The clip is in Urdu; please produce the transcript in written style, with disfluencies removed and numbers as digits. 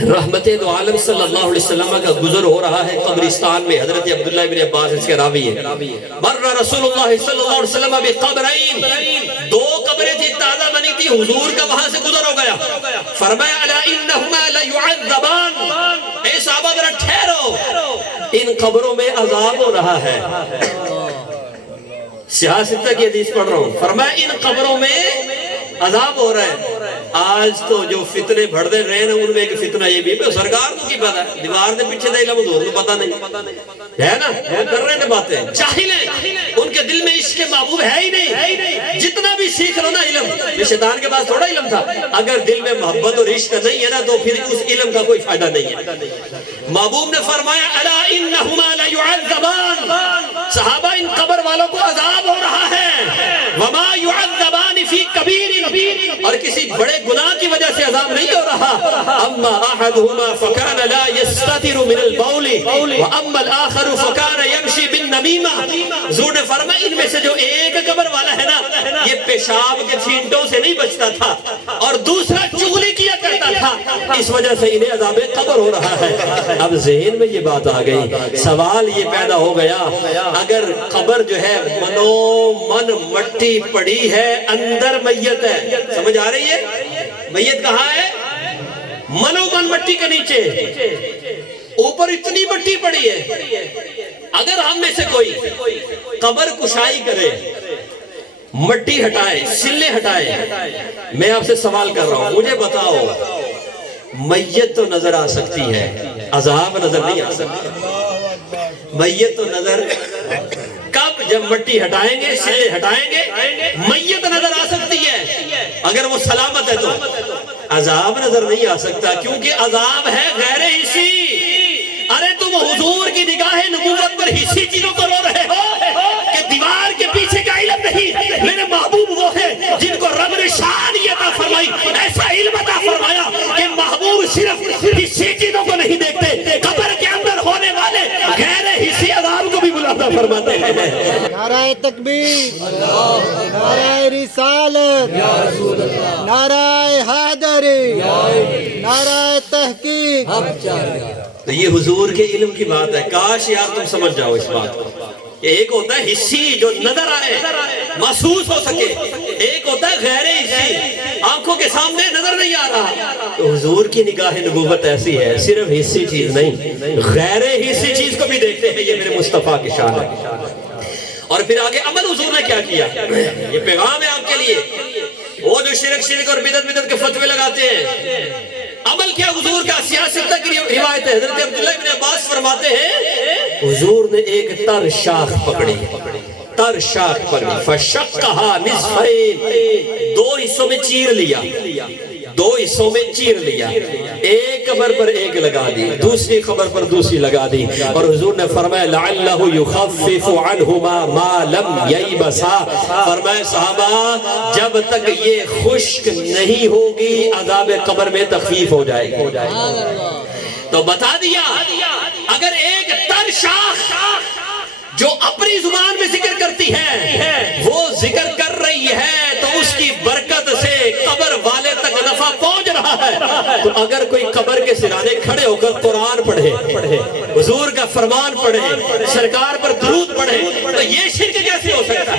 رحمت دو عالم صلی اللہ علیہ وسلم کا گزر ہو رہا ہے قبرستان میں. حضرت عبداللہ بن عباس اس کے راوی ہے. مر رسول اللہ صلی اللہ علیہ وسلم بقبرین, دو قبریں تھی تازہ بنی تھی, حضور کا وہاں سے گزر ہو گیا. فرمایا الا انہما لیعذبان, اے صحابہ ذرا ٹھہرو, ان قبروں میں عذاب ہو رہا ہے. سیاستہ کی حدیث پڑھ رہا ہوں. فرمایا ان قبروں میں عذاب ہو رہا ہے. آج تو جو فتنے بڑھ دے رہے ہیں ان میں ایک فتنہ یہ بھی ہے, سرکار کو کی پتا ہے, دیوار دے پیچھے دے علم حضور کو پتا نہیں ہے نا, وہ کر رہے ہیں باتیں, جاہل ہیں, ان کے دل میں عشق محبوب ہے ہی نہیں. جتنا بھی سیکھ لو نا علم, یہ شیطان کے پاس تھوڑا علم تھا, اگر دل میں محبت اور عشق نہیں ہے نا تو پھر اس علم کا کوئی فائدہ نہیں ہے. محبوب نے فرمایا الا انہما لیعذبان, صحابہ ان قبر والوں کو عذاب ہو رہا ہے. وما یعذبان فی کبیر, اور کسی بڑے گناہ کی وجہ سے عذاب نہیں ہو رہا. اما احدہما فکان لا یستتر من البول واما الاخر فکان یمشی بالنمیمہ. حضور نے فرمایا ان میں سے جو ایک قبر والا ہے نا یہ پیشاب کے چھینٹوں سے نہیں بچتا تھا اور دوسرا چغلی کیا کرتا تھا, اس وجہ سے انہیں عذاب قبر ہو رہا ہے. اب ذہن میں یہ بات آ گئی, سوال یہ پیدا ہو گیا, اگر قبر جو ہے منو من مٹی پڑی ہے, اندر میت ہے, سمجھ آ رہی ہے, میت کہاں ہے, منو من مٹی کے نیچے, اوپر اتنی مٹی پڑی ہے. اگر ہم میں سے کوئی قبر کشائی کرے, مٹی ہٹائے, سلے ہٹائے, میں آپ سے سوال کر رہا ہوں, مجھے بتاؤ میت تو نظر آ سکتی ہے, عذاب نظر نہیں آ سکتا. میت تو نظر کب, جب مٹی ہٹائیں گے, سلے ہٹائیں گے, میت نظر آ سکتی ہے اگر وہ سلامت ہے تو. عذاب نظر نہیں آ سکتا کیونکہ عذاب ہے غیر حسی. ارے تم حضور کی نگاہ نبوت پر حسی چیزوں کو رو رہے ہو کہ دیوار کے پیچھے کا علم نہیں. میرے محبوب وہ ہے جن کو رب نے شان یہ عطا فرمائی, ایسا علم عطا فرمایا کہ محبوب صرف حسی چیزوں کو نہیں دیکھتے, قبر کے اندر ہونے والے غیر حسی عذاب کو بھی بلاتا فرماتے ہیں. نعرہ تکبیر, نعرہ رسالت, نعرہ حیدری, نعرہ تحقیق. تو یہ حضور کے علم کی بات ہے. کاش یار تم سمجھ جاؤ اس بات کو. ایک ہوتا ہے حسی جو نظر آئے, محسوس ہو سکے, ایک ہوتا ہے غیر حسی, آنکھوں کے سامنے نظر نہیں آ رہا. تو حضور کی نگاہ نبوت ایسی ہے, صرف حسی چیز نہیں, غیر حسی چیز کو بھی دیکھتے ہیں. یہ میرے مصطفیٰ کی شان ہے. اور پھر آگے عمل حضور نے کیا کیا, یہ پیغام ہے آپ کے لیے. وہ جو شرک اور بدعت کے فتوے لگاتے ہیں, عمل کیا حضور کا. سیاست کی روایت ہے, حضرت عبداللہ بن عباس فرماتے ہیں حضور نے ایک تر شاخ پکڑی, تر شاخ پکڑی, فشقھا نصفین, دو حصوں میں چیر لیا, دو حصوں میں چیر لیا, ایک قبر پر ایک لگا دی, دوسری قبر پر دوسری لگا دی. اور حضور نے فرمایا لعلہ یخفف عنہما ما لم ییبسا, فرمایا صحابہ جب تک یہ خشک نہیں ہوگی عذاب قبر میں تخفیف ہو جائے گی. تو بتا دیا اگر ایک تر شاخ جو اپنی زبان میں ذکر کرتی ہے وہ ذکر کر رہی ہے تو اس کی برکت سے قبر والے تک نفع پہنچ رہا ہے. تو اگر کوئی قبر کے سرانے کھڑے ہو کر قرآن پڑھے, حضور کا فرمان پڑھے, سرکار پر درود پڑھے, تو یہ شرک کیسے ہو سکتا